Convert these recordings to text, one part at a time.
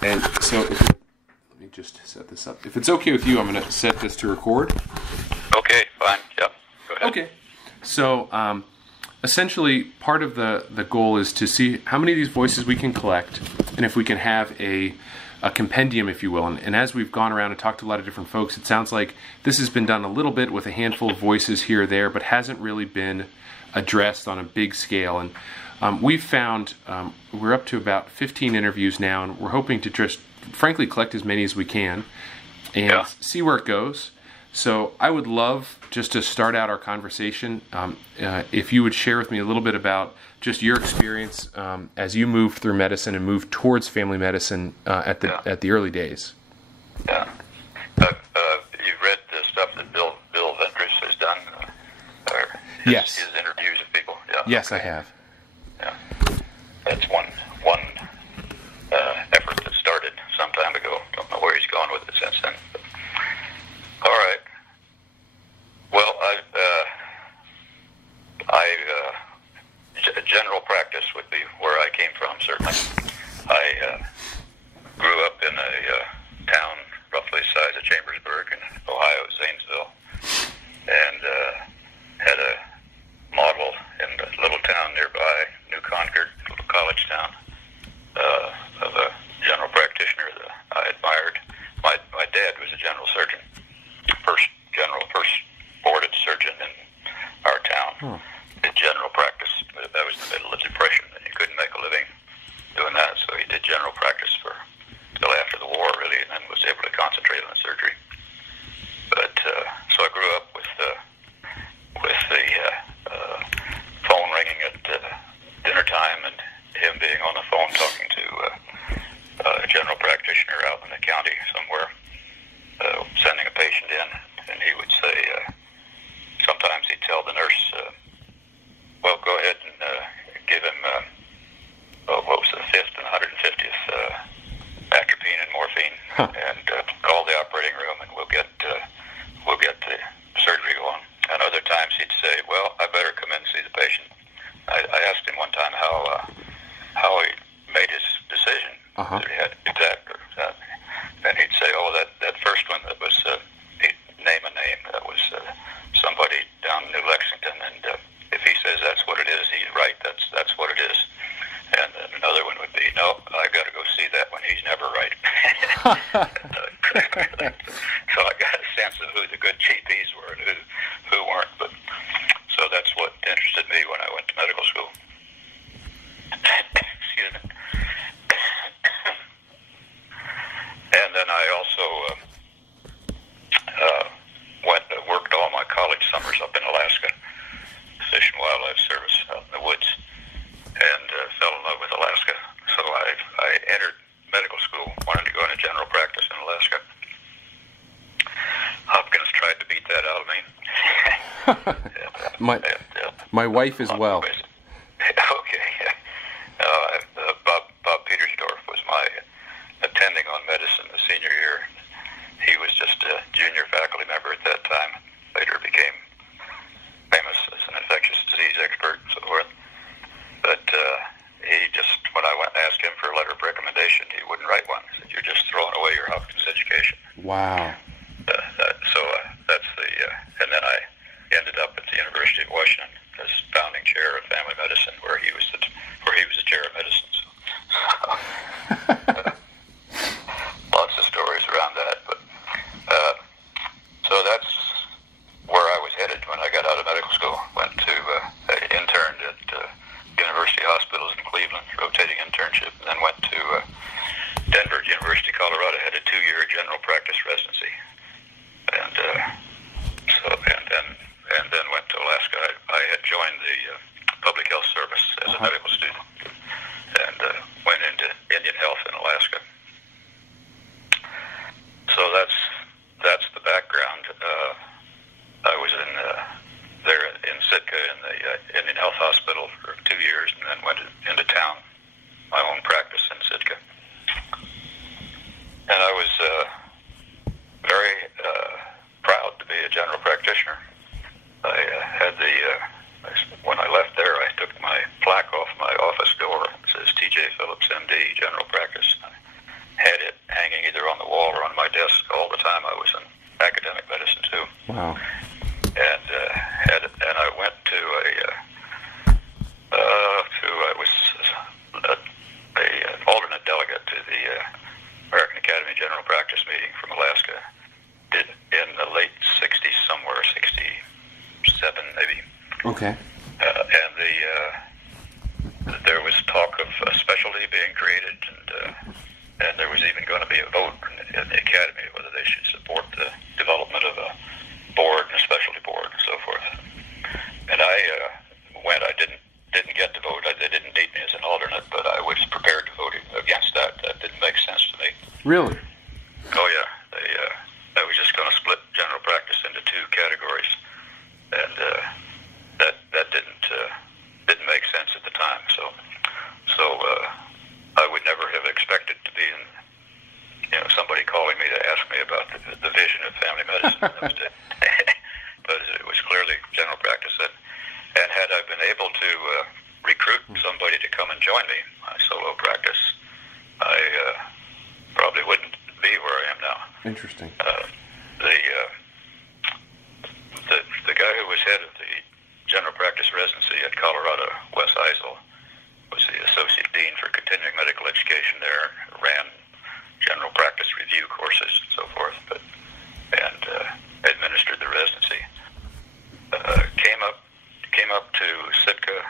And so, let me just set this up. If it's okay with you, I'm going to set this to record. Okay, fine. Yep. Go ahead. Okay. So, essentially, part of the goal is to see how many of these voices we can collect, and if we can have a compendium, if you will. And as we've gone around and talked to a lot of different folks, it sounds like this has been done a little bit with a handful of voices here or there, but hasn't really been addressed on a big scale. And we've found we're up to about 15 interviews now, and we're hoping to just, frankly, collect as many as we can and see where it goes. So I would love, just to start out our conversation, if you would share with me a little bit about just your experience as you moved through medicine and moved towards family medicine at the early days. Yeah. You've read the stuff that Bill Ventris has done? Yes. His interviews of people? Yeah. Yes, I have. Yeah. That's one effort that started some time ago. Don't know where he's gone with it since then. But, all right. Well, general practice would be where I came from, certainly. I grew up in a town roughly the size of Chambersburg in Ohio, Zanesville, and had a model in a little town nearby, New Concord, a little college town, of a general practitioner that I admired. My dad was a general surgeon, first boarded surgeon in our town. Did general practice. That was the middle of the Depression, and you couldn't make a living doing that, so he did general practice till after the war, really, and then was able to concentrate on the surgery. But so I grew up with the phone ringing at dinner time, and him being on the phone talking to a general practitioner out in the county somewhere, sending a patient in, and he would say, sometimes he'd tell the nurse, well, go ahead and give him, what was the 5th and 150th atropine and morphine, and call the operating room, and we'll get the surgery going. And other times he'd say, well, I better come in and see the patient. I asked him one time how he made his decision. That he had to do that or that. And he'd say, oh, that first one that was, he'd name a name. That was somebody down in New Lexington, and if he says that's what it is, he's right. That's what it is. And then another one would be, no, I got to go see that one. He's never right. So I got a sense of who the good GPs were and who weren't. But so that's what interested me when I went to medical school. Excuse me. And then I also worked all my college summers up in Alaska, Fish and Wildlife Service out in the woods, and fell in love with Alaska. So I entered medical school, wanted to go into general practice in Alaska. Hopkins tried to beat that out of me. My wife as well. Okay. Bob Petersdorf was my attending on medicine the senior year. He was just a junior faculty member at that time. Later became famous as an infectious disease expert and so forth. But he just, when I went and asked him for a letter of recommendation, he wouldn't write one. He said, you're just throwing away your Hopkins education. Wow. So that's and then I ended up at the University of Washington as founding chair of family medicine, where he was the chair of medicine. So, lots of stories around that, but so that's where I was headed when I got out of medical school. Went to interned at university hospitals in Cleveland, rotating internship, and then went to Denver at University of Colorado. Had a 2-year general practice residency, and then went to Alaska. I had joined the public health service as a medical student, and went into Indian Health in Alaska. So that's the background. I was there in Sitka in the Indian Health Hospital for 2 years, and then went into town, my own practice in Sitka. And I was very proud to be a general practitioner. I had when I left there, I took my plaque off my office door. It says T.J. Phillips, M.D., General Practice. Wow. And I went to I was an alternate delegate to the American Academy General Practice meeting from Alaska in the late 60s, somewhere 67 maybe. Okay. And there was talk of a specialty being created, and there was even going to be a vote in the Academy whether they should support the development of a board and a specialty board and so forth. And I went. I didn't get to vote. They didn't need me as an alternate, but I was prepared to vote against that. That didn't make sense to me. Really? Oh yeah. They was just going to split general practice into two categories, and that didn't make sense at the time. So I would never have expected to be in, somebody calling me to ask me about the vision of family medicine. But it was clearly general practice. And had I been able to recruit somebody to come and join me, my solo practice, I probably wouldn't be where I am now. Interesting. The guy who was head of the general practice residency at Colorado, Wes Eisel, was the associate dean for continuing medical education there, ran general practice review courses and so forth, and administered the residency. Came up to Sitka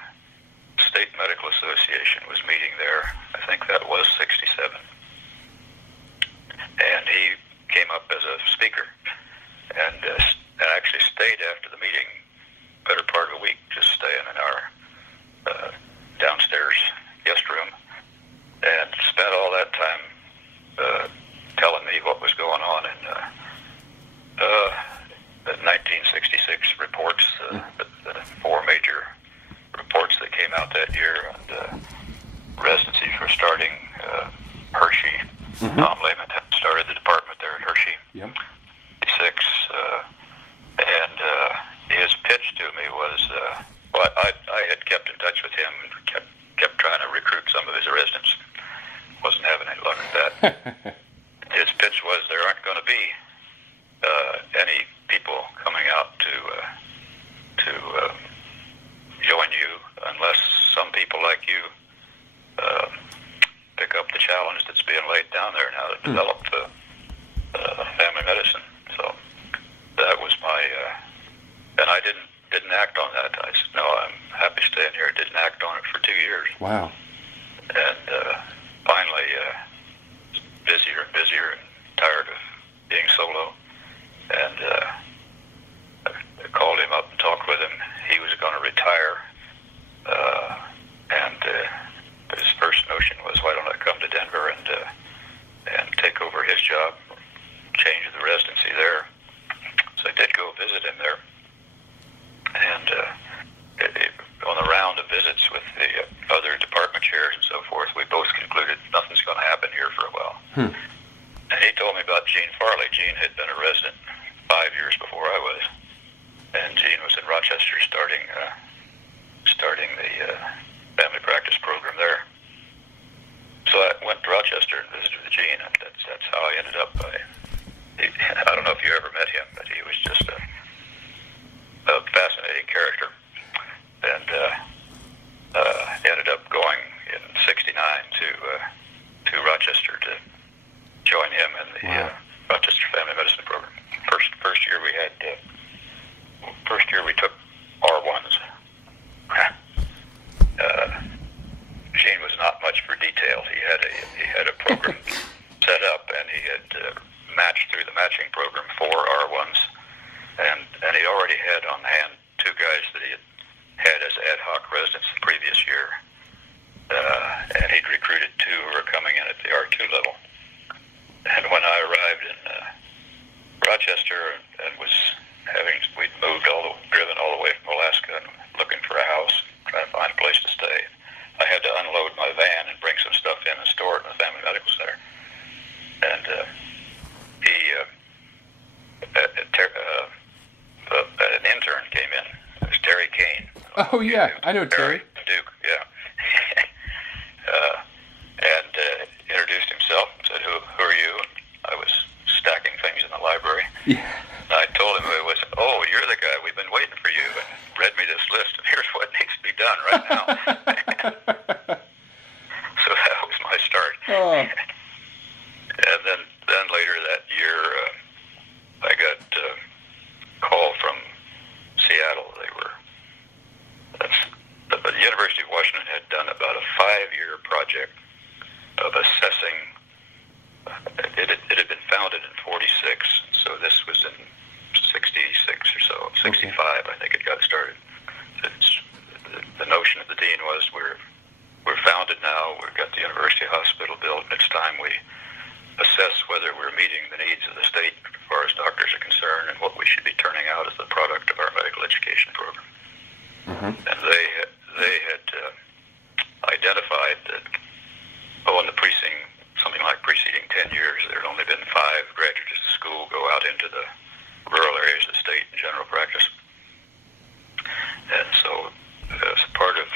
State Medical Association, was meeting there. I think that was 67. And he came up as a speaker and actually stayed after the meeting better part of a week, just staying in our downstairs guest room, and spent all that time telling me what was going on in the 1966 reports, the four major reports that came out that year, and residency for starting Hershey. Tom Lehman had started the department there at Hershey. Yep. 66, and his pitch to me was, well, I had kept in touch with him and kept trying to recruit some of his residents. Wasn't having any luck with that. His pitch was there aren't going to be any people coming out to join you unless some people like you pick up the challenge that's being laid down there now to develop family medicine. So that was my, and I didn't act on that. I said, no, I'm happy staying here. I didn't act on it for 2 years. Wow. And finally, busier and busier and tired of being solo. And I called him up and talked with him. He was going to retire. And his first notion was, why don't I come to Denver and take over his job, change the residency there. So I did go visit him there. And on the round of visits with the other department chairs and so forth, we both concluded nothing's going to happen here for a while. And he told me about Gene Farley. Gene had been a resident 5 years before I was, and Gene was in Rochester starting the family practice program there. So I went to Rochester and visited with Gene, and that's how I ended up. I don't know if you ever met him, but he was just a fascinating character, and ended up going in '69 to Rochester to join him in the Rochester Family Medicine program. First year we took R1s. Gene was not much for detail. He had a program set up, and he had matched through the matching program 4 R1s, and he already had on hand 2 guys that he had as ad hoc residents the previous year, and he'd recruited 2 who were coming in at the R2 level. And when I arrived in Rochester and we'd driven all the way from Alaska and looking for a house, trying to find a place to stay. I had to unload my van and bring some stuff in and store it in the family medical center. And an intern came in. It was Terry Kane. Oh yeah, I know Terry. Duke, yeah. And introduced himself and said, "Who are you?" And I was stacking things in the library. Yeah. And I told him who I was. it had been founded in 46, so this was in 66 or so, 65, I think it got started. The notion of the dean was we're founded now, we've got the university hospital built, and it's time we assess whether we're meeting the needs of the state as far as doctors are concerned and what we should be turning out as the product of our medical education program. And they had identified that, in the something like preceding 10 years, there had only been 5 graduates of school go out into the rural areas of the state in general practice. And so as part of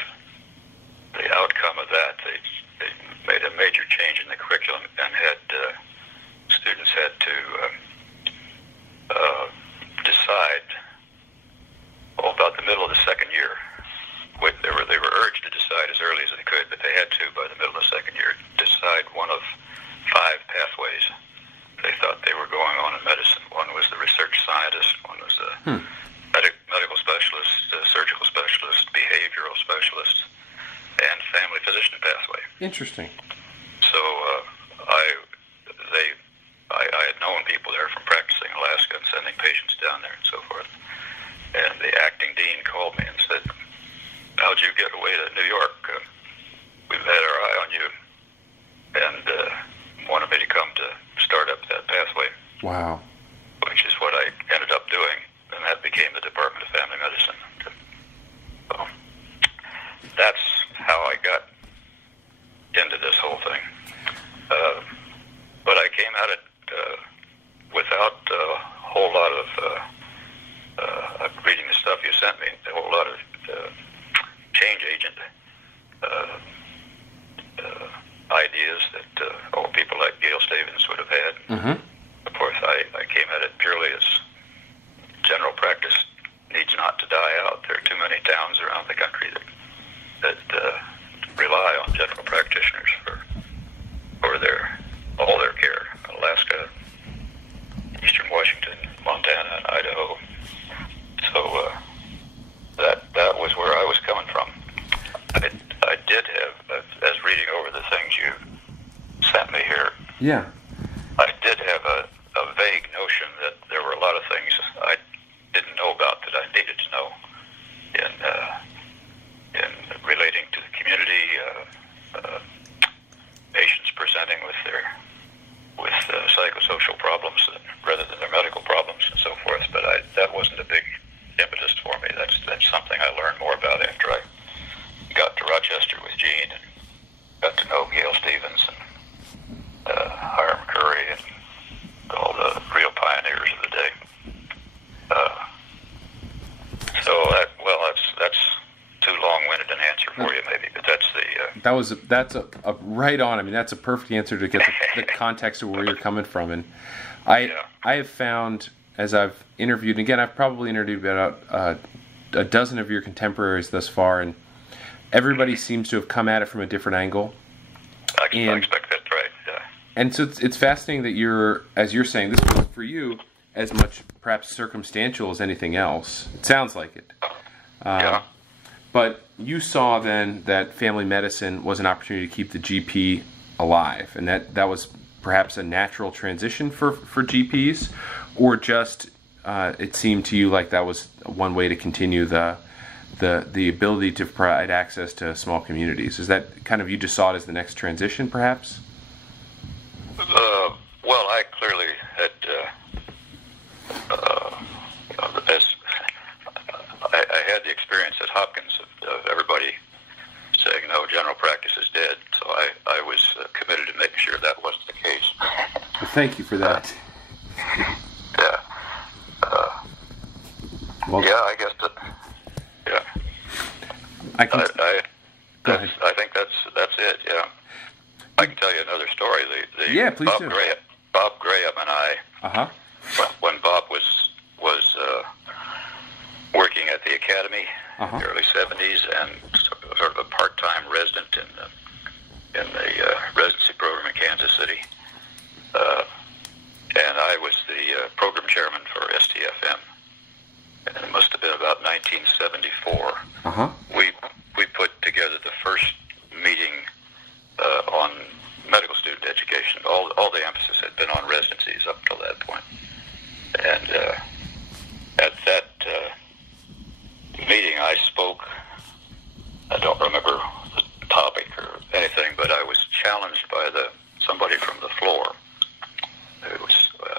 the outcome of that, they made a major change in the curriculum and had students had to decide about the middle of the second year. They were urged to decide as early as they could, but they had to, by the middle of the second year, decide one of 5 pathways they thought they were going on in medicine. One was the research scientist, one was the medical specialist, surgical specialist, behavioral specialist, and family physician pathway. Interesting. So I had known people there from practicing in Alaska and sending patients down there and so forth. And the acting dean called me and said, "How'd you get away to New York? We've had our eye on you," and wanted me to come to start up that pathway. Wow. Which is what I ended up doing, and that became the Department of Family Medicine. So that's how I got into this whole thing. But I came at it without a whole lot of reading the stuff you sent me, a whole lot of change agent ideas that people like Gail Stevens would have had. Of course, I came at it purely as general practice needs not to die out. There are too many towns around the country that rely on general practitioners for all their care. Alaska, Eastern Washington, Montana, and Idaho. So that was where I was coming from. I did have, as reading over the things you sent me here, I did have a vague notion that there were a lot of things I didn't know about that I needed to know in relating to the community, patients presenting with psychosocial problems rather than their medical problems and so forth. But that wasn't a big impetus for me. That's something I learned more about after I got to Rochester with Gene and got to know Gail Stevens and Hiram Curry and all the real pioneers of the day. That's too long-winded an answer for you, maybe, but that's a right on. I mean, that's a perfect answer to get the context of where you're coming from. And I have found, as I've interviewed, and again, I've probably interviewed about a dozen of your contemporaries thus far, and everybody seems to have come at it from a different angle. I expect that's right. Yeah. And so it's fascinating that as you're saying, this was for you as much perhaps circumstantial as anything else. It sounds like it. But you saw then that family medicine was an opportunity to keep the GP alive, and that was perhaps a natural transition for GPs, or just it seemed to you like that was one way to continue the ability to provide access to small communities. Is that kind of, you just saw it as the next transition, perhaps? Well, I clearly had, I had the experience at Hopkins of everybody saying, no, general practice is dead, so I was committed to making sure that wasn't the case. Well, thank you for that. I guess that. Yeah. Go ahead. I think that's it. Yeah. I can tell you another story. Please do. Bob Graham and I. When Bob was working at the academy in the early '70s and sort of a part-time resident in the residency program in Kansas City, and I was the program chairman for STFM. And it must have been about 1974. We put together the first meeting on medical student education medicine. All the emphasis had been on residencies up till that point. And at that meeting, I spoke. I don't remember the topic or anything, but I was challenged by somebody from the floor. It was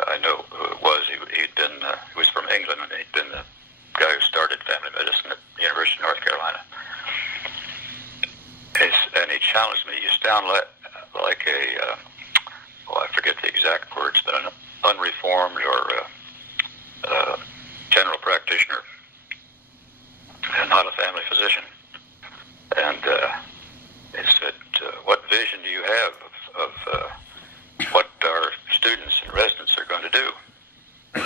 I know who it was. He was from England, and he'd been the guy who started family medicine at the University of North Carolina. And he challenged me. You sound like I forget the exact words, but an unreformed or general practitioner, and not a family physician. And he said, what vision do you have of what our students and residents are going to do? And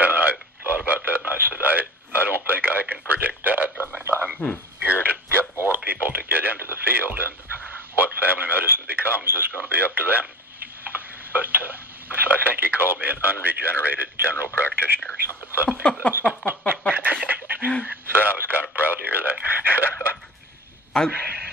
I thought about that, and I said, I don't think I can predict that. I mean, I'm here to get more people to get into the field, and what family medicine becomes is going to be up to them. But I think he called me an unregenerated general practitioner or something like that. So I was kind of proud to hear that.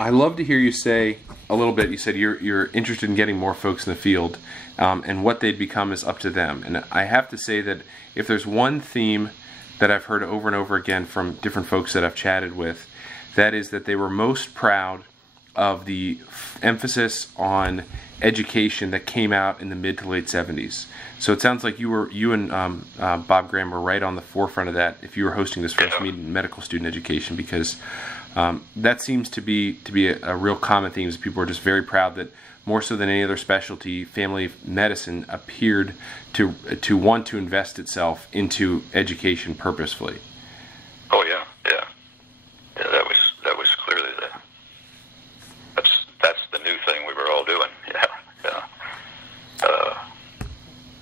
I love to hear you say a little bit. You said you're interested in getting more folks in the field, and what they'd become is up to them. And I have to say that if there's one theme that I've heard over and over again from different folks that I've chatted with, that is that they were most proud of the emphasis on education that came out in the mid to late 70s. So it sounds like you and Bob Graham were right on the forefront of that if you were hosting this first meeting in medical student education, because that seems to be a real common theme. Is people are just very proud that more so than any other specialty, family medicine appeared to want to invest itself into education purposefully. Oh yeah. That was clearly that's the new thing we were all doing. Yeah.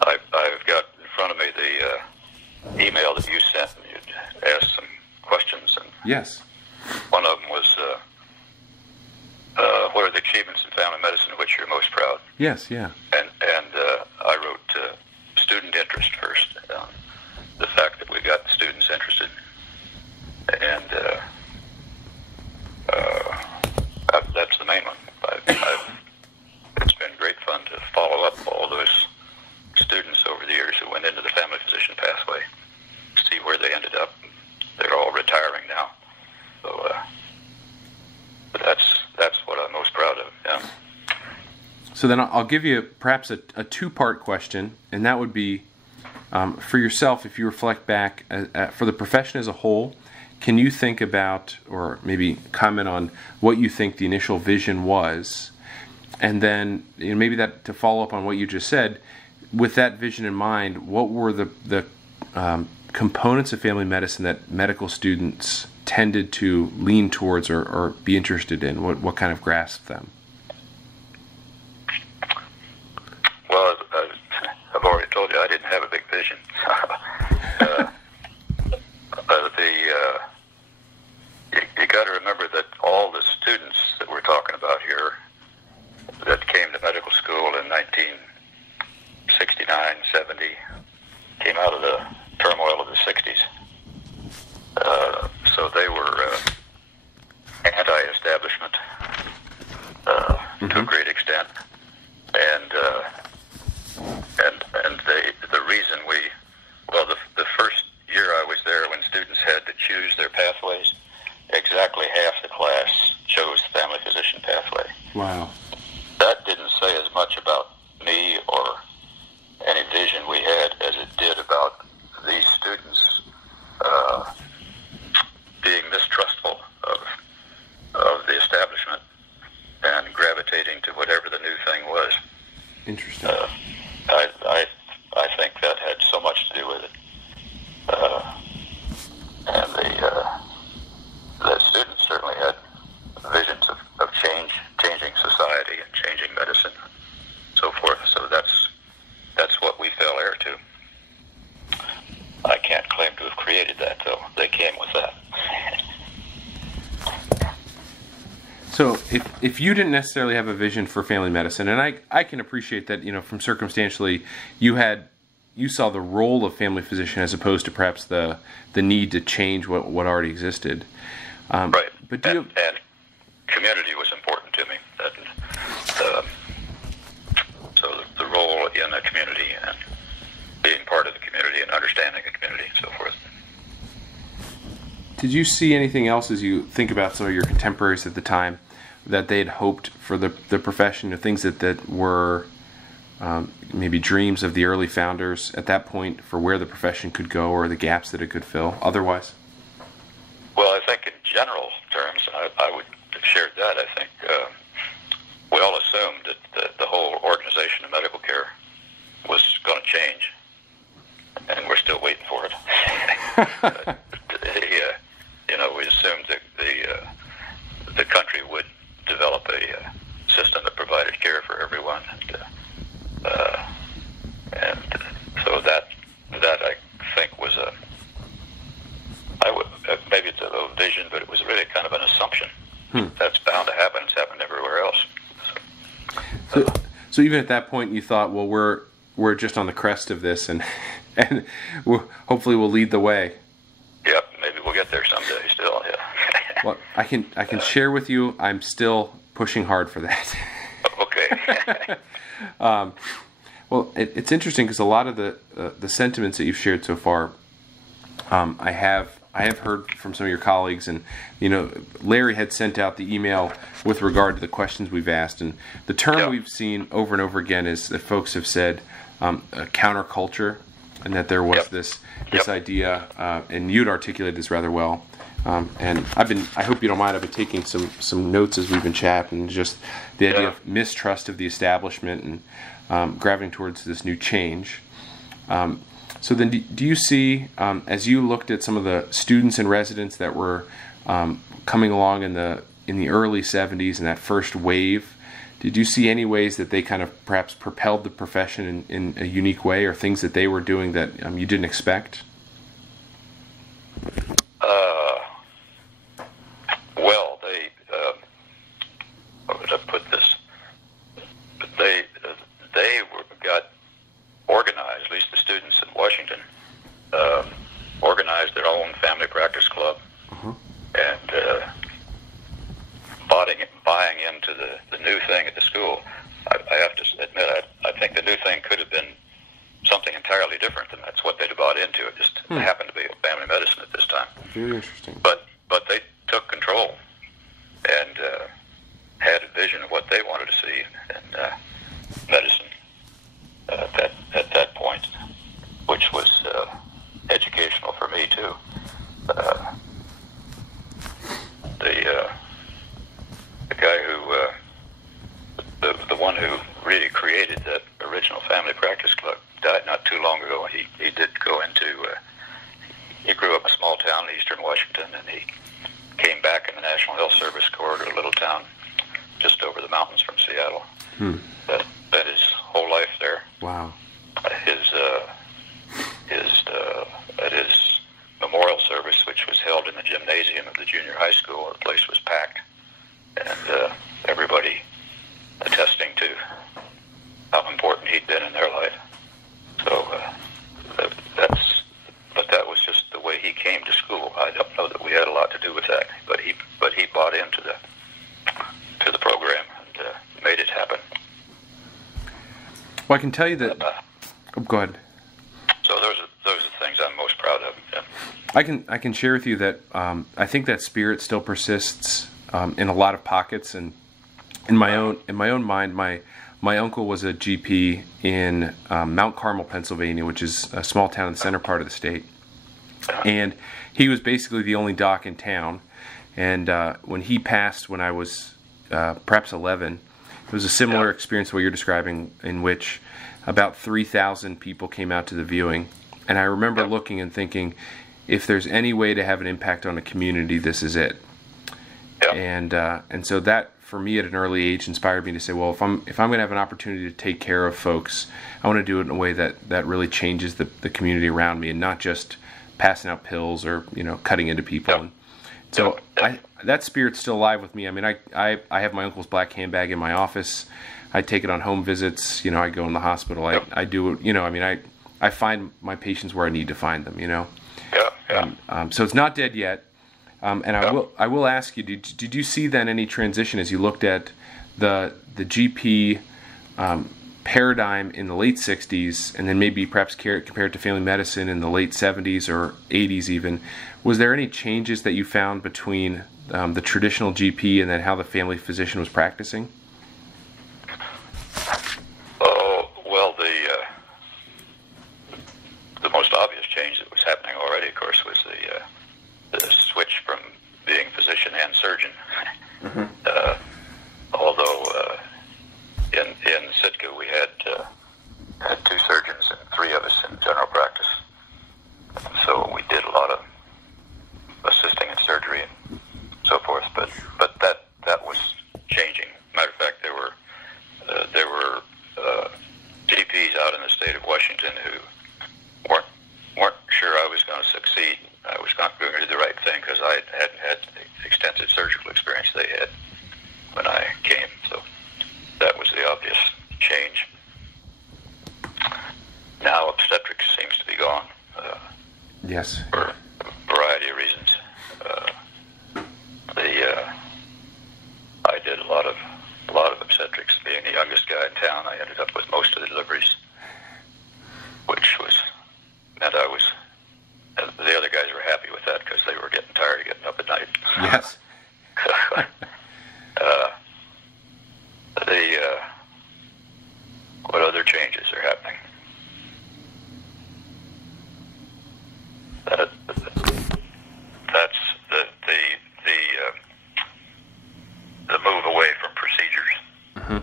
I've got in front of me the email that you sent, and you'd asked some questions, and yes, one of them was what are the achievements in family medicine of which you're most proud? Yes, yeah. And I wrote student interest first. The fact that we got students interested, and that's the main one. It's been great fun to follow up all those students over the years who went into the family physician pathway, see where they ended up. They're all retiring now, so but that's what I'm most proud of. Yeah. So then I'll give you perhaps a two-part question, and that would be for yourself, if you reflect back for the profession as a whole, can you think about, or maybe comment on what you think the initial vision was, and then maybe that to follow up on what you just said, with that vision in mind, what were the components of family medicine that medical students tended to lean towards or be interested in? What kind of grasped them? Well, I've already told you I didn't have a big vision. You got to remember that all the students that we're talking about here that came to medical school in 1969, 70, came out of the turmoil of the 60s. So they were anti-establishment to a great extent, and the reason the first year I was there, when students had to choose their pathways, exactly half the class chose the family physician pathway. Wow. That didn't say as much about me or any vision we had as it did about these students being mistrustful of the establishment and gravitating to whatever the new thing was. Interesting. I think that had so much to do with it. And the students certainly had visions of changing society and changing medicine, and so forth. So that's what we fell heir to. I can't claim to have created that, though. They came with that. So if you didn't necessarily have a vision for family medicine, and I can appreciate that, from circumstantially, you saw the role of family physician as opposed to perhaps the need to change what already existed. Right. But and community was important to me. community and being part of the community and understanding the community and so forth. Did you see anything else as you think about some of your contemporaries at the time that they had hoped for the profession, or things that were maybe dreams of the early founders at that point for where the profession could go or the gaps that it could fill otherwise? Well, I think in general terms, I would have shared that. I think we all assumed that the whole organization of medical care was going to change, and we're still waiting for it. We assumed that the country would develop a system that provided care for everyone, and so that I think was maybe it's a vision, but it was really kind of an assumption. That's bound to happen. It's happened everywhere else. So even at that point, you thought, well, we're just on the crest of this, and hopefully we'll lead the way. Yep, maybe we'll get there someday. Still, yeah. Well, I can share with you, I'm still pushing hard for that. Okay. Well, it's interesting because a lot of the sentiments that you've shared so far, I have heard from some of your colleagues, and Larry had sent out the email with regard to the questions we've asked, and the term we've seen over and over again is that folks have said counterculture, and that there was this idea, and you'd articulated this rather well. And I hope you don't mind, I've been taking some notes as we've been chatting, just the idea of mistrust of the establishment and gravitating towards this new change. So then do you see, as you looked at some of the students and residents that were coming along in the early 70s and that first wave, did you see any ways that they kind of perhaps propelled the profession in a unique way, or things that they were doing that you didn't expect? Well, how would I put this? They got organized, at least the students in Washington, organized their own family practice club, and buying into the new thing at the school. I have to admit, I think the new thing could have been something entirely different, and that's what they'd bought into. It just happened to be family medicine at this time. Very interesting. But they took control and had a vision of what they wanted to see in medicine at that point, which was educational for me too. The guy who the one who really created that original family practice club died not too long ago. He did go into he grew up in a small town in eastern Washington, and he came back in the National Health Service Corps to a little town just over the mountains from Seattle. Spent his whole life there. Wow. At his memorial service, which was held in the gymnasium of the junior high school, the place was packed, and everybody attesting to how important he'd been in their life. So that was just the way he came to school. I don't know that we had a lot to do with that, but he bought into the program and made it happen. Well, I can tell you that. Go ahead. So those are the things I'm most proud of. Yeah. I can share with you that I think that spirit still persists in a lot of pockets, and in my own mind, my uncle was a GP in Mount Carmel, Pennsylvania, which is a small town in the center part of the state, and he was basically the only doc in town. And when he passed, when I was perhaps 11, it was a similar experience to what you're describing, in which about 3,000 people came out to the viewing. And I remember looking and thinking, if there's any way to have an impact on a community, this is it. And so that, for me, at an early age, inspired me to say, well, if I'm going to have an opportunity to take care of folks, I want to do it in a way that really changes the community around me, and not just passing out pills or cutting into people. And so that spirit's still alive with me. I mean, I have my uncle's black handbag in my office. I take it on home visits. I go in the hospital. I do. I find my patients where I need to find them. So it's not dead yet. And I will ask you, did you see then any transition as you looked at the GP paradigm in the late 60s, and then maybe perhaps compared to family medicine in the late 70s or 80s even, was there any changes that you found between the traditional GP and then how the family physician was practicing? Oh, well, the most obvious change that was happening already, of course, was the switch from being physician and surgeon. Mm-hmm. Although in Sitka we had 2 surgeons and 3 of us in general practice, so we did a lot of assisting in surgery and so forth. But that was changing. Matter of fact, there were GPs out in the state of Washington who weren't sure I was going to succeed. I was not going to do the right thing because I hadn't had the extensive surgical experience they had when I came. So that was the obvious change. Now obstetrics seems to be gone. Yes. For a variety of reasons. I did a lot of obstetrics. Being the youngest guy in town, I ended up with most of the deliveries, which meant I was. The other guys were happy with that because they were getting tired of getting up at night. Yes. What other changes are happening? That's the move away from procedures. Mm-hmm.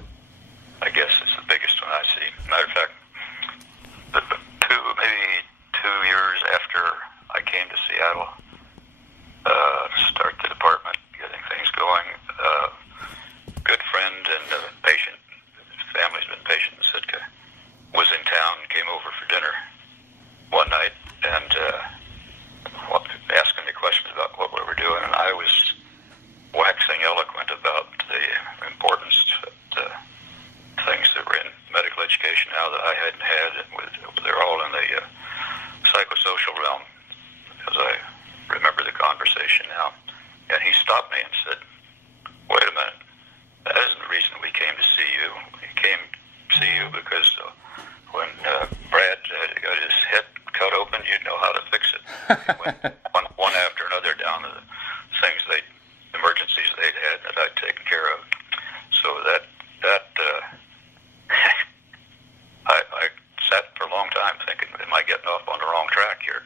I guess is the biggest one I see. Matter of fact, maybe 2 years after I came to Seattle, start the department, getting things going. Good friend and patient, his family's been patient in Sitka, was in town, came over for dinner one night, and asking me questions about what we were doing, and I was waxing eloquent about the importance that things that were in medical education now that I hadn't had, and they're all in the psychosocial realm, because I remember the conversation now. And he stopped me and said, "Wait a minute, that isn't the reason we came to see you. We came to see you because when Brad got his head cut open, you'd know how to fix it." Went one after another down to the things emergencies they'd had that I'd taken care of. So that I sat for a long time thinking, am I getting off on the wrong track here?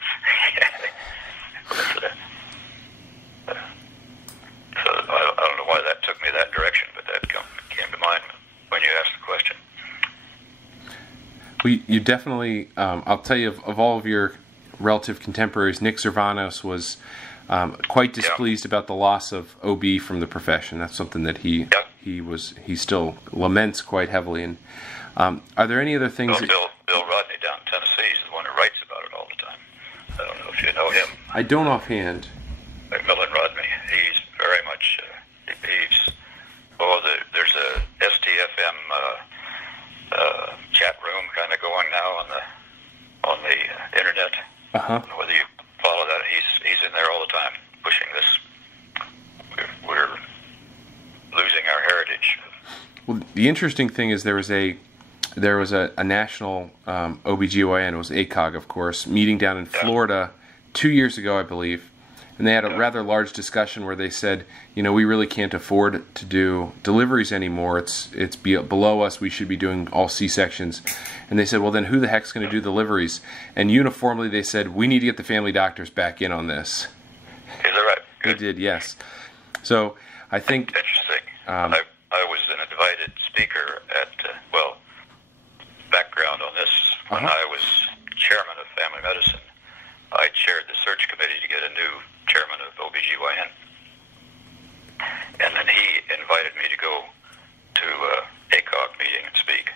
So I don't know why that took me that direction, but that came to mind when you asked the question. Well, you definitely, I'll tell you, of all of your relative contemporaries, Nick Zervanos was quite displeased about the loss of OB from the profession. That's something that he still laments quite heavily. And are there any other things? Bill Rodney down in Tennessee is the one who writes about it all the time. I don't know if you know him. I don't offhand. Macmillan Rodney. He's very much. There's a STFM chat room kind of going now on the internet. Uh-huh. Whether you follow that, he's in there all the time pushing this. We're losing our heritage. Well, the interesting thing is there was a national OBGYN, it was ACOG, of course, meeting down in Florida 2 years ago, I believe. And they had a rather large discussion where they said, we really can't afford to do deliveries anymore. It's below us. We should be doing all C-sections. And they said, well, then who the heck's going to do deliveries? And uniformly they said, we need to get the family doctors back in on this. Is that right? Good. They did, yes. So I think... Interesting. I was an invited speaker at, background on this, when I was chairman of family medicine, I chaired the search committee to get a new chairman of OBGYN. And then he invited me to go to ACOG meeting and speak.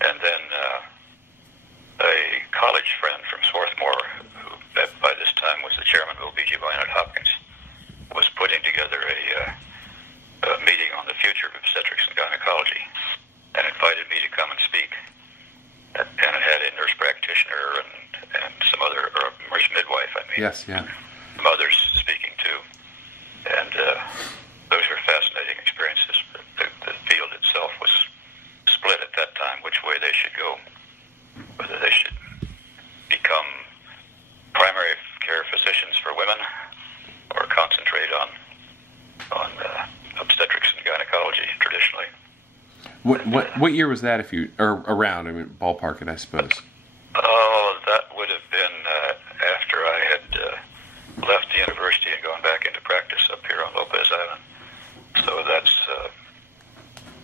And then a college friend from Swarthmore, who by this time was the chairman of OBGYN at Hopkins, was putting together a meeting on the future of obstetrics and gynecology and invited me to come and speak. And it had a nurse practitioner and some other, or nurse midwife, Yes, yeah. Some others speaking too. And those were fascinating experiences. The field itself was split at that time, which way they should become primary care physicians for women, or concentrate on obstetrics and gynecology traditionally. What year was that? If you or around, I mean, ballpark it, I suppose. Oh, that would have been after I had left the university and gone back into practice up here on Lopez Island. So that's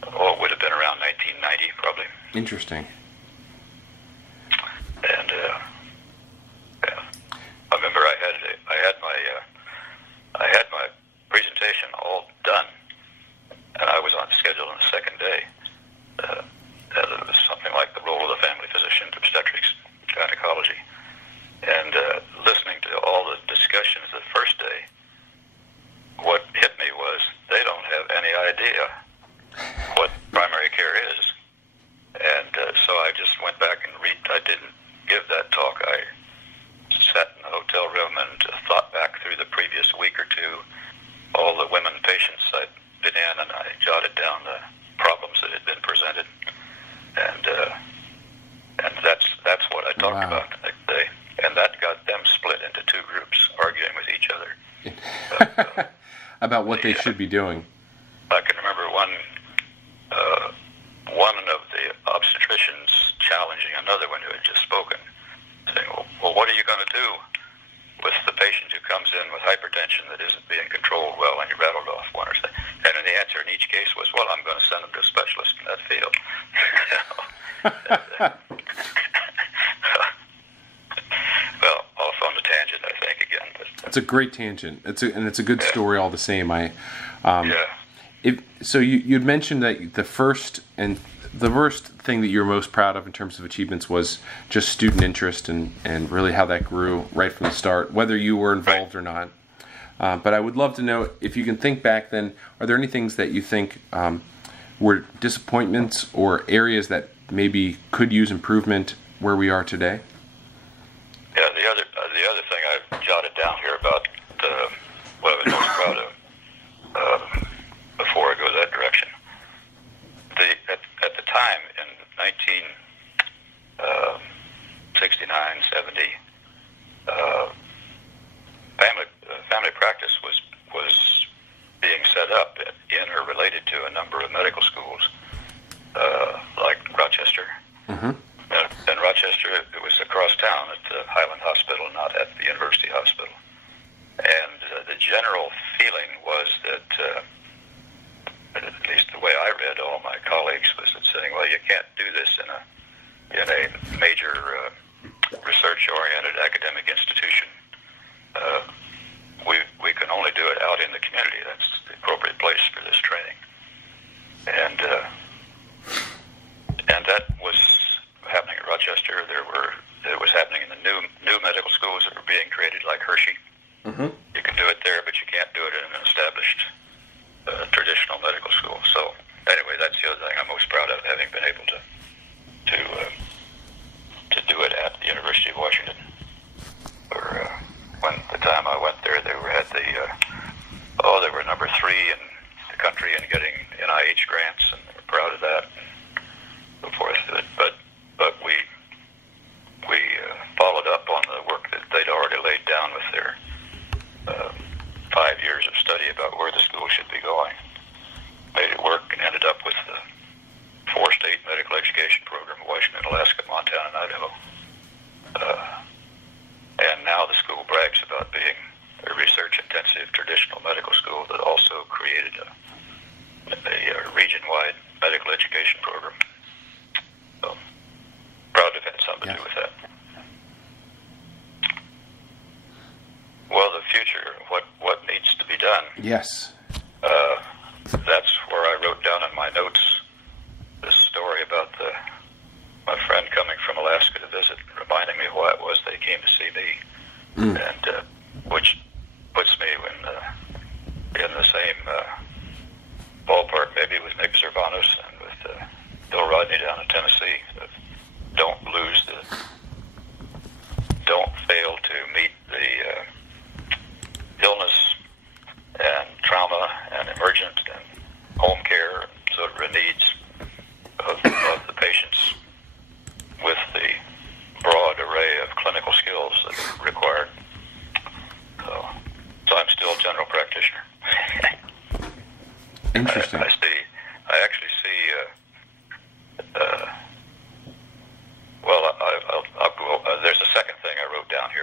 it would have been around 1990, probably. Interesting. And yeah, I remember I had my presentation all done, and I was on schedule on the second day. It was something like the role of the family physician, obstetrics, gynecology, and listening to all the discussions the first day. What hit me was they don't have any idea what primary care is, and so I just went back and I didn't give that talk. I sat in the hotel room and thought back through the previous week or two, all the women patients I'd been in, and I jotted down the problems that had been presented, and that's what I talked about the next day, and that got them split into two groups, arguing with each other about what they should be doing. I can remember one of the obstetricians challenging another one who had just spoken, saying, well, what are you going to do with the patient who comes in with hypertension that isn't being controlled well, and you rattled off one or something. And the answer in each case was, well, I'm going to send them to a specialist in that field. Well, off on the tangent, I think, again. But, it's a great tangent. It's a good story all the same. yeah. So you'd mentioned that the first thing that you're most proud of in terms of achievements was just student interest and really how that grew right from the start, whether you were involved or not. But I would love to know, if you can think back then, are there any things that you think were disappointments or areas that maybe could use improvement where we are today? Yeah, the other thing I've jotted down here about what I was most proud of before I go that direction. At the time in 1969, 70, family practice was being set up in or related to a number of medical schools, like Rochester. Mm-hmm. In Rochester, it was across town at the Highland Hospital, not at the University Hospital. And the general feeling was that, at least the way I read all my colleagues, was that saying, well, you can't do this in a major research-oriented academic institution. We can only do it out in the community. That's the appropriate place for this training. And that was happening at Rochester. It was happening in the new medical schools that were being created, like Hershey. Mm-hmm. You can do it there, but you can't do it in an established traditional medical school. So anyway, that's the other thing I'm most proud of, having been able to do it at the University of Washington. When the time I went there, they were number 3 in the country in getting NIH grants, and they were proud of that, and so forth. But we followed up on the work that they'd already laid down with their 5 years of study about where the school should be going. Made it work and ended up with the 4-state medical education program: Washington, Alaska, Montana, and Idaho. And now the school brags about being a research-intensive traditional medical school that also created a region-wide medical education program. So proud to have had something to do with that. Well, the future, what needs to be done? Yes. That's where I wrote down in my notes this story about my friend coming from Alaska to visit, reminding me why it was they came to see me, and which puts me in the same ballpark maybe with Nick Cervantes and with Bill Rodney down in Tennessee. Don't fail to meet the illness and trauma and emergent and home care and sort of needs of the patients with the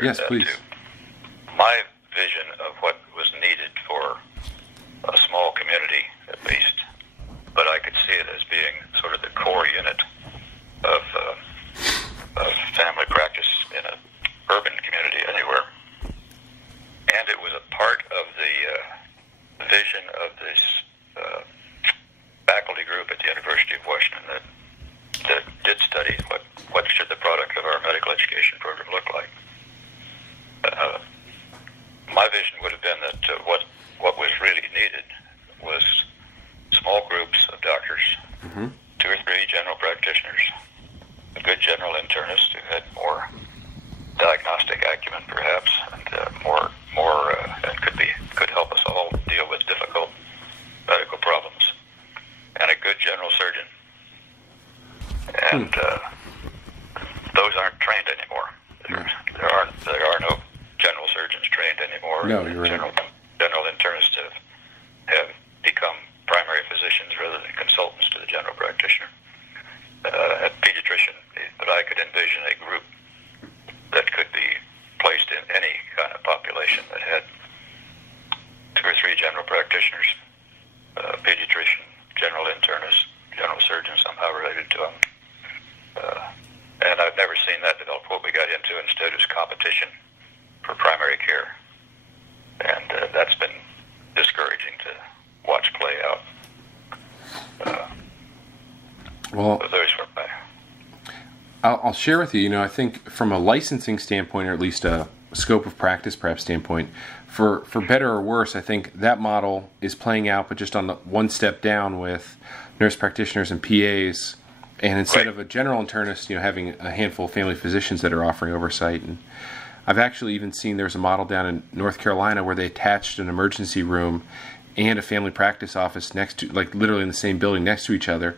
share Yes, that please. too. My vision of what was needed for a small community, at least, but I could see it as being sort of the core unit of family practice in an urban community anywhere. And it was a part of the vision of this faculty group at the University of Washington that did study what should the product of our medical education program look like. My vision would have been that what was really needed was small groups of doctors, 2 or 3 general practitioners, a good general internist who had more diagnostic acumen, perhaps, and and could help us all deal with difficult medical problems, and a good general surgeon. And those aren't trained anymore. There are no general surgeons trained anymore. No, you're right. General internists have become primary physicians rather than consultants to the general practitioner. A pediatrician, but I could envision a group that could be placed in any kind of population that had 2 or 3 general practitioners, pediatrician, general internist, general surgeon somehow related to them. And I've never seen that develop. What we got into instead is competition for primary care. And that's been discouraging to watch play out. Well, so those were my... I'll share with you, I think from a licensing standpoint, or at least a scope of practice perhaps standpoint, for better or worse, I think that model is playing out, but just on the one step down with nurse practitioners and PAs, and instead of a general internist, having a handful of family physicians that are offering oversight. And I've actually even seen there's a model down in North Carolina where they attached an emergency room and a family practice office next to, like literally in the same building next to each other.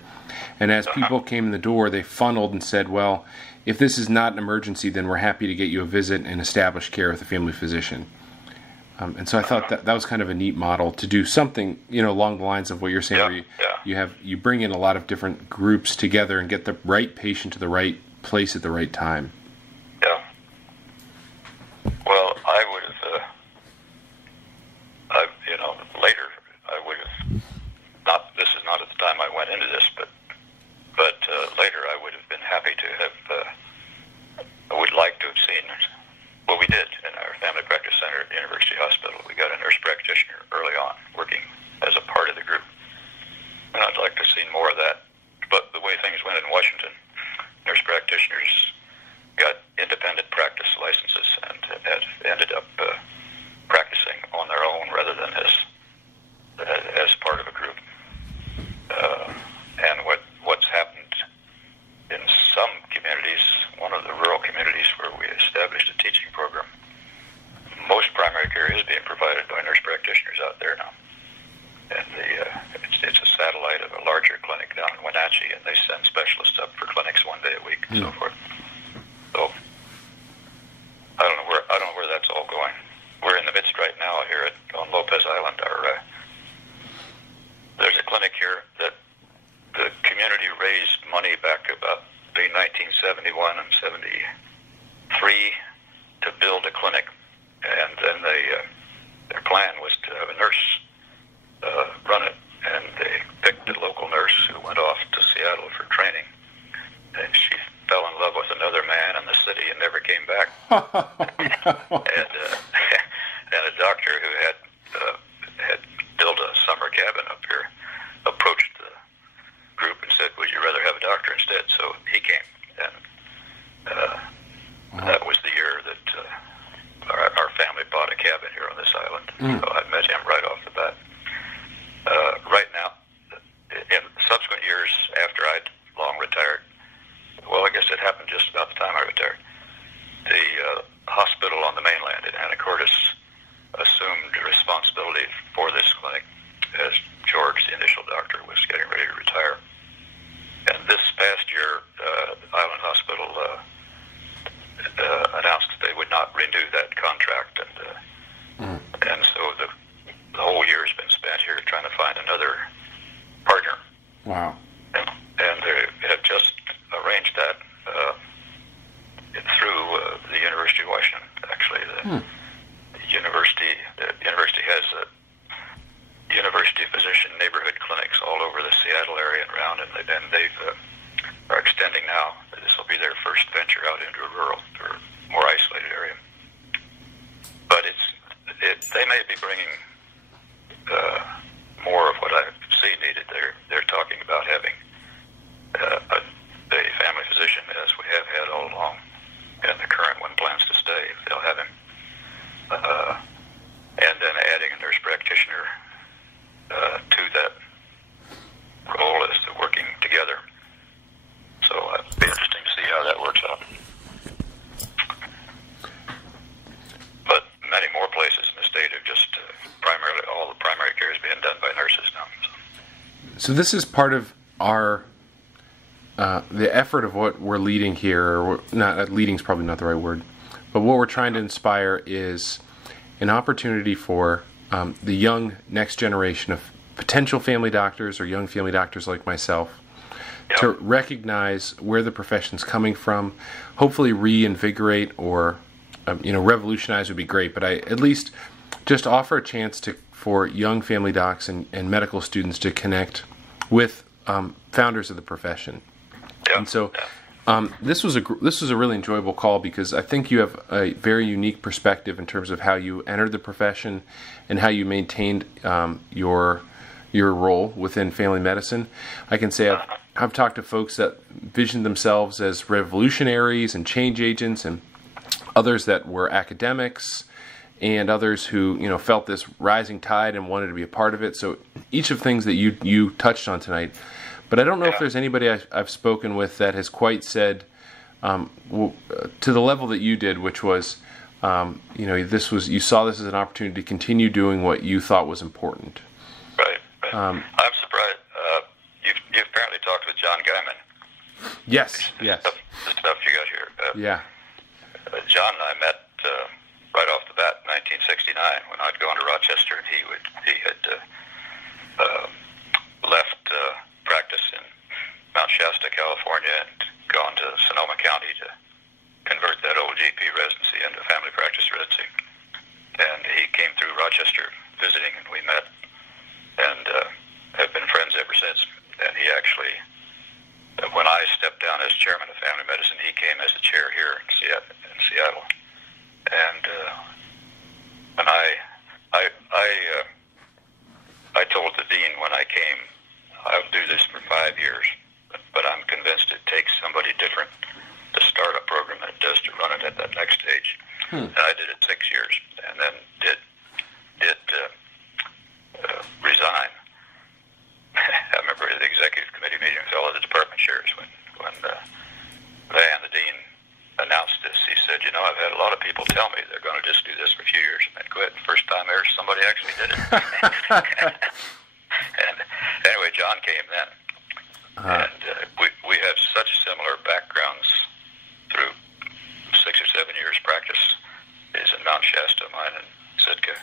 And as people came in the door, they funneled and said, well, if this is not an emergency, then we're happy to get you a visit and establish care with a family physician. And so I thought that was kind of a neat model to do something, along the lines of what you're saying, where you bring in a lot of different groups together and get the right patient to the right place at the right time. Yeah. Well, I would have, later, I would have, this is not at the time I went into this, but later I would have been happy to have, I would like to have seen what we did in our family practice center at the University Hospital. We got a nurse practitioner early on working as a part of the group. And I'd like to see more of that. But the way things went in Washington, nurse practitioners got independent practice licenses and have ended up practicing on their own rather than as part of a group. And what's happened in some communities, one of the rural communities where we established a teaching program, most primary care is being provided by nurse practitioners out there now. And it's a satellite of a larger clinic down in Wenatchee, and they send specialists up for clinics 1 day a week and so forth. So I don't know where that's all going. We're in the midst right now here on Lopez Island. There's a clinic here that the community raised money back about between 1971 and 73 to build a clinic, and then their plan was to have a nurse run it, and they picked a local nurse who went off to Seattle for training, and she fell in love with another man in the city and never came back. And a doctor who had built a summer cabin up here approached the group and said, would you rather have a doctor instead? So he came, and that was the year that our family bought a cabin here on this island. So I met him right off the bat. Right now, in subsequent years after I'd long retired, well, I guess it happened just about the time I retired, the hospital on the mainland in Anacortes assumed responsibility for this clinic as George, the initial doctor, was getting ready to retire. And this past year, Island Hospital announced that they would not renew that contract, and so the whole year has been spent here trying to find another partner. Wow. And they have just arranged that through the University of Washington university has university physician neighborhood clinics all over the Seattle area and around, and they've are extending now. This will be their first venture out into a rural or more isolated area. But they may be bringing more of what I see needed. They're talking about having a family physician, as we have had all along, and the current one plans to stay. They'll have him, and then adding a nurse practitioner to that role as to working together. So it'll be interesting to see how that works out. But many more places in the state are just primarily all the primary care is being done by nurses now. So this is part of our the effort of what we're leading here. Or not leading is probably not the right word, but what we're trying to inspire is an opportunity for the young next generation of potential family doctors or young family doctors like myself to recognize where the profession's coming from, hopefully reinvigorate or revolutionize would be great, but at least just offer a chance for young family docs and medical students to connect with founders of the profession. And so this was a really enjoyable call because I think you have a very unique perspective in terms of how you entered the profession and how you maintained your role within family medicine. I can say I've talked to folks that visioned themselves as revolutionaries and change agents, and others that were academics, and others who felt this rising tide and wanted to be a part of it. So each of things that you touched on tonight. But I don't know if there's anybody I've spoken with that has quite said to the level that you did, which was you saw this as an opportunity to continue doing what you thought was important. Right. I'm surprised. You've apparently talked with John Guyman. Yes. The stuff you got here. John and I met right off the bat in 1969 when I'd gone to Rochester, and he had left practice in Mount Shasta, California, and gone to Sonoma County to convert that old GP residency into family practice residency. And he came through Rochester visiting, and we met, and have been friends ever since. And he actually, when I stepped down as chairman of family medicine, he came as the chair here in Seattle. And I told the dean when I came, I'll do this for 5 years, but I'm convinced it takes somebody different to start a program than it does to run it at that next stage. And I did it 6 years, and then did resign. I remember at the executive committee meeting, a fellow of the department chairs, when Van, the dean, announced this. He said, I've had a lot of people tell me they're going to just do this for a few years and then quit. First time ever somebody actually did it. And anyway, John came then. And we have such similar backgrounds through 6 or 7 years practice is in Mount Shasta, mine and Sitka.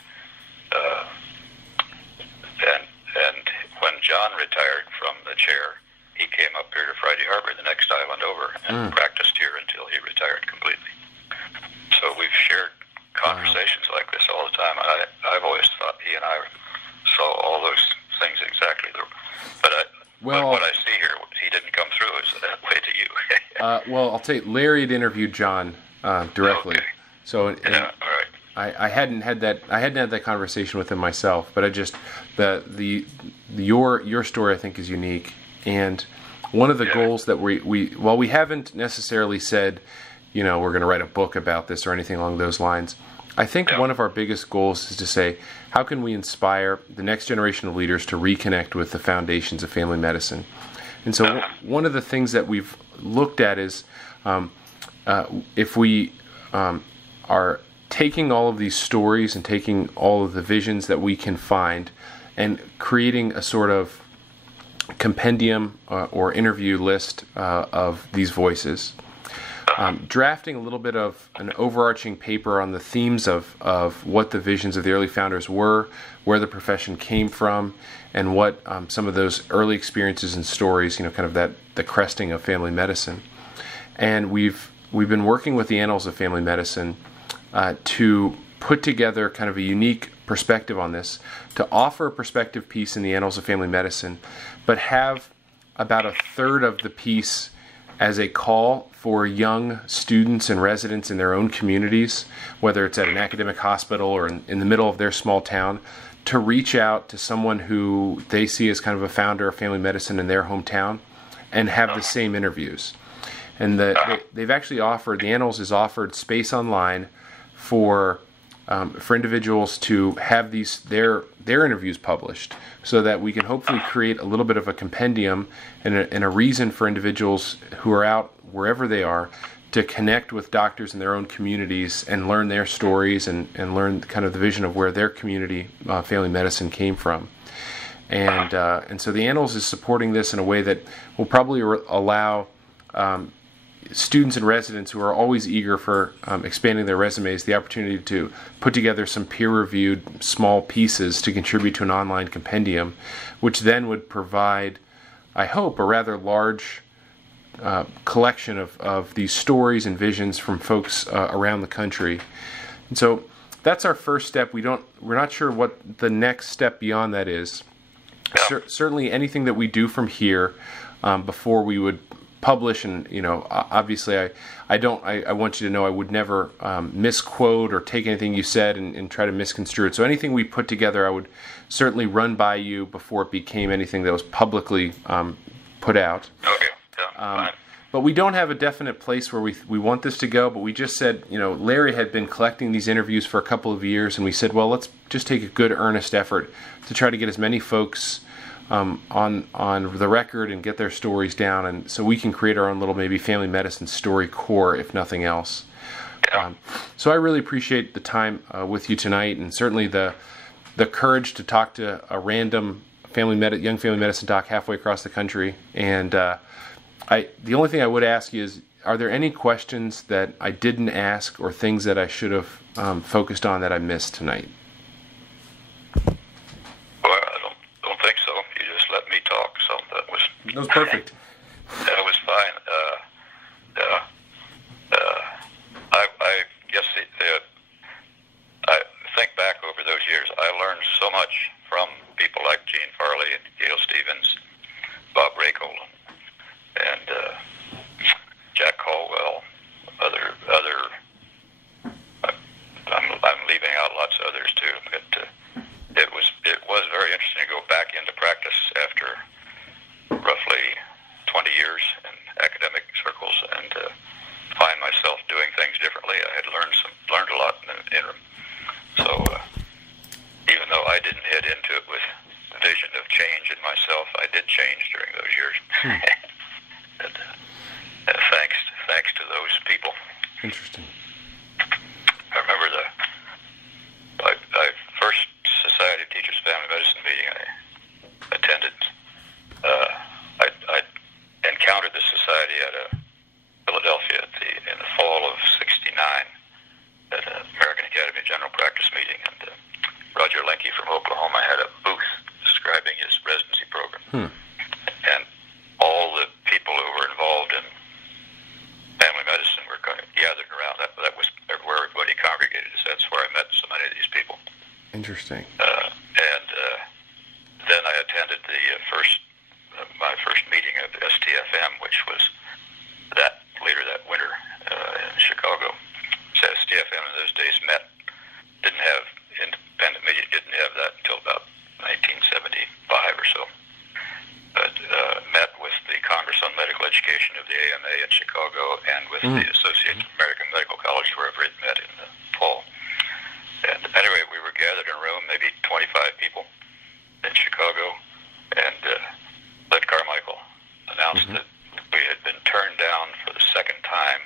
And when John retired from the chair, he came up here to Friday Harbor, the next island over, and practiced here until he retired completely. So we've shared conversations like this all the time. I've always thought he and I saw all those things exactly. But what I see here, he didn't come through as that way to you. Well, I'll tell you, Larry had interviewed John directly. Okay. So all right. I hadn't had that conversation with him myself, but I just your story I think is unique, and one of the goals that while we haven't necessarily said we're going to write a book about this or anything along those lines, I think one of our biggest goals is to say, how can we inspire the next generation of leaders to reconnect with the foundations of family medicine? And so one of the things that we've looked at is if we are taking all of these stories and taking all of the visions that we can find and creating a sort of compendium or interview list of these voices. Drafting a little bit of an overarching paper on the themes of what the visions of the early founders were, where the profession came from, and what some of those early experiences and stories, kind of the cresting of family medicine. And we've been working with the Annals of Family Medicine to put together kind of a unique perspective on this, to offer a perspective piece in the Annals of Family Medicine, but have about a third of the piece as a call for young students and residents in their own communities, whether it's at an academic hospital or in the middle of their small town, to reach out to someone who they see as kind of a founder of family medicine in their hometown and have the same interviews. And they've actually offered, the Annals has offered space online for individuals to have their interviews published, so that we can hopefully create a little bit of a compendium and a reason for individuals who are out wherever they are to connect with doctors in their own communities and learn their stories and learn kind of the vision of where their community family medicine came from. And so the Annals is supporting this in a way that will probably allow students and residents who are always eager for expanding their resumes the opportunity to put together some peer-reviewed small pieces to contribute to an online compendium, which then would provide, I hope, a rather large collection of these stories and visions from folks around the country. And so that's our first step. We're not sure what the next step beyond that is. Certainly anything that we do from here before we would publish, and obviously I want you to know I would never misquote or take anything you said and try to misconstrue it. So anything we put together, I would certainly run by you before it became anything that was publicly put out. Okay. Yeah, fine. But we don't have a definite place where we want this to go. But we just said, Larry had been collecting these interviews for a couple of years, and we said, well, let's just take a good, earnest effort to try to get as many folks on the record and get their stories down, and so we can create our own little maybe family medicine story core, if nothing else. So I really appreciate the time with you tonight, and certainly the courage to talk to a random young family medicine doc halfway across the country. And the only thing I would ask you is, are there any questions that I didn't ask or things that I should have focused on that I missed tonight? That was perfect. That was fine. I guess I think back over those years. I learned so much from people like Gene Farley and Gail Stevens, Bob Rakel, and Jack Caldwell. I'm leaving out lots of others too. But it was very interesting to go back into practice after roughly 20 years in academic circles and find myself doing things differently. I had learned a lot in the interim. So even though I didn't head into it with a vision of change in myself, I did change during those years. And thanks to those people. Interesting. I remember the first Society of Teachers Family Medicine meeting I attended. I encountered the society at Philadelphia in the fall of '69 at an American Academy of General Practice meeting, and Roger Linke from Oklahoma had a booth describing his residency program. And all the people who were involved in family medicine were kind of gathered around. That was where everybody congregated. So that's where I met so many of these people. Interesting. And then I attended my first meeting of STFM, which was later that winter in Chicago. So STFM in those days didn't have independent media, didn't have that until about 1975 or so. But met with the Congress on Medical Education of the AMA in Chicago and with the Association of American Medical College, where I've met in the fall. And anyway, we were gathered in a room, maybe 25 people in Chicago, and Led Carmichael announced that we had been turned down for the second time,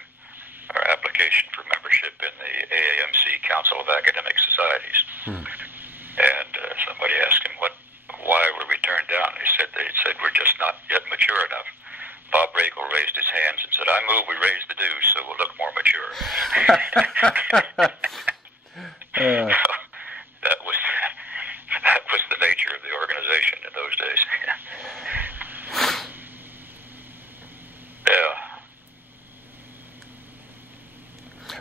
our application for membership in the AAMC Council of Academic Societies. And somebody asked him, why were we turned down? They said we're just not yet mature enough. Bob Rakel raised his hands and said, I move we raise the dues so we'll look more mature. That was the nature of the organization in those days. Yeah.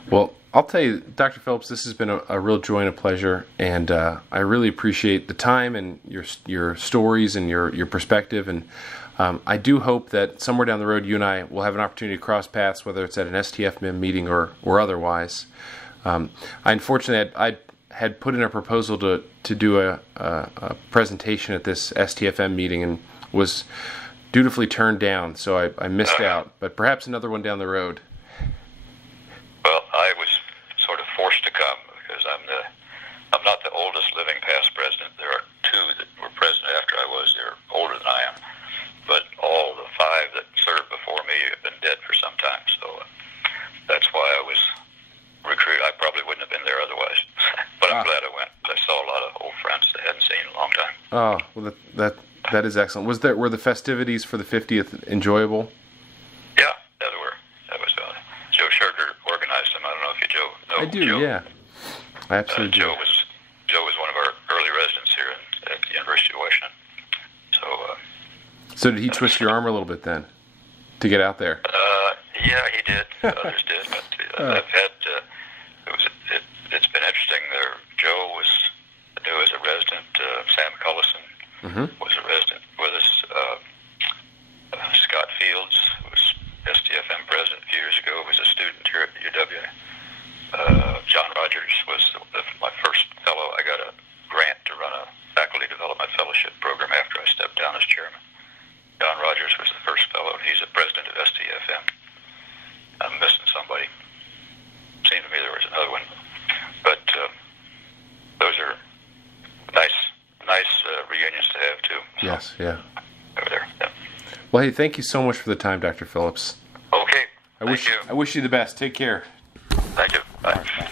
Well, I'll tell you, Dr. Phillips, this has been a real joy and a pleasure, and I really appreciate the time and your stories and your perspective, and I do hope that somewhere down the road you and I will have an opportunity to cross paths, whether it's at an STFM meeting or otherwise. Unfortunately, I had put in a proposal to do a presentation at this STFM meeting and was dutifully turned down, so I missed out, but perhaps another one down the road. Well, I was sort of forced to come because I'm not the oldest living past president. There are two that were president after I was. They're older than I am. But all the five that served before me have been dead for some time. So that's why I was recruited. I probably wouldn't have been there otherwise. But I'm glad I went. I saw a lot of old friends that I hadn't seen in a long time. Oh, well, that is excellent. Were the festivities for the 50th enjoyable? Yeah, they were. That was Joe Scherger organized them. I don't know if you know I do, Joe. yeah. I absolutely do. Joe was one of our early residents here at the University of Washington. So did he twist your arm a little bit then to get out there? Yeah, he did. Others did. But I've had it's been interesting. Joe was new as a resident. Sam Cullison was a resident with us. Scott Fields was STFM president a few years ago. Was a student here at UW. John Rogers was my first fellow. I got a grant to run a faculty development fellowship program after I stepped down as chairman. John Rogers was the first fellow. He's a president of STFM. I'm missing somebody. Seemed to me there was another one. But those are nice reunions to have, too. So, yes, yeah. Over there, yeah. Well, hey, thank you so much for the time, Dr. Phillips. Okay, I wish you the best. Take care. Thank you. Bye.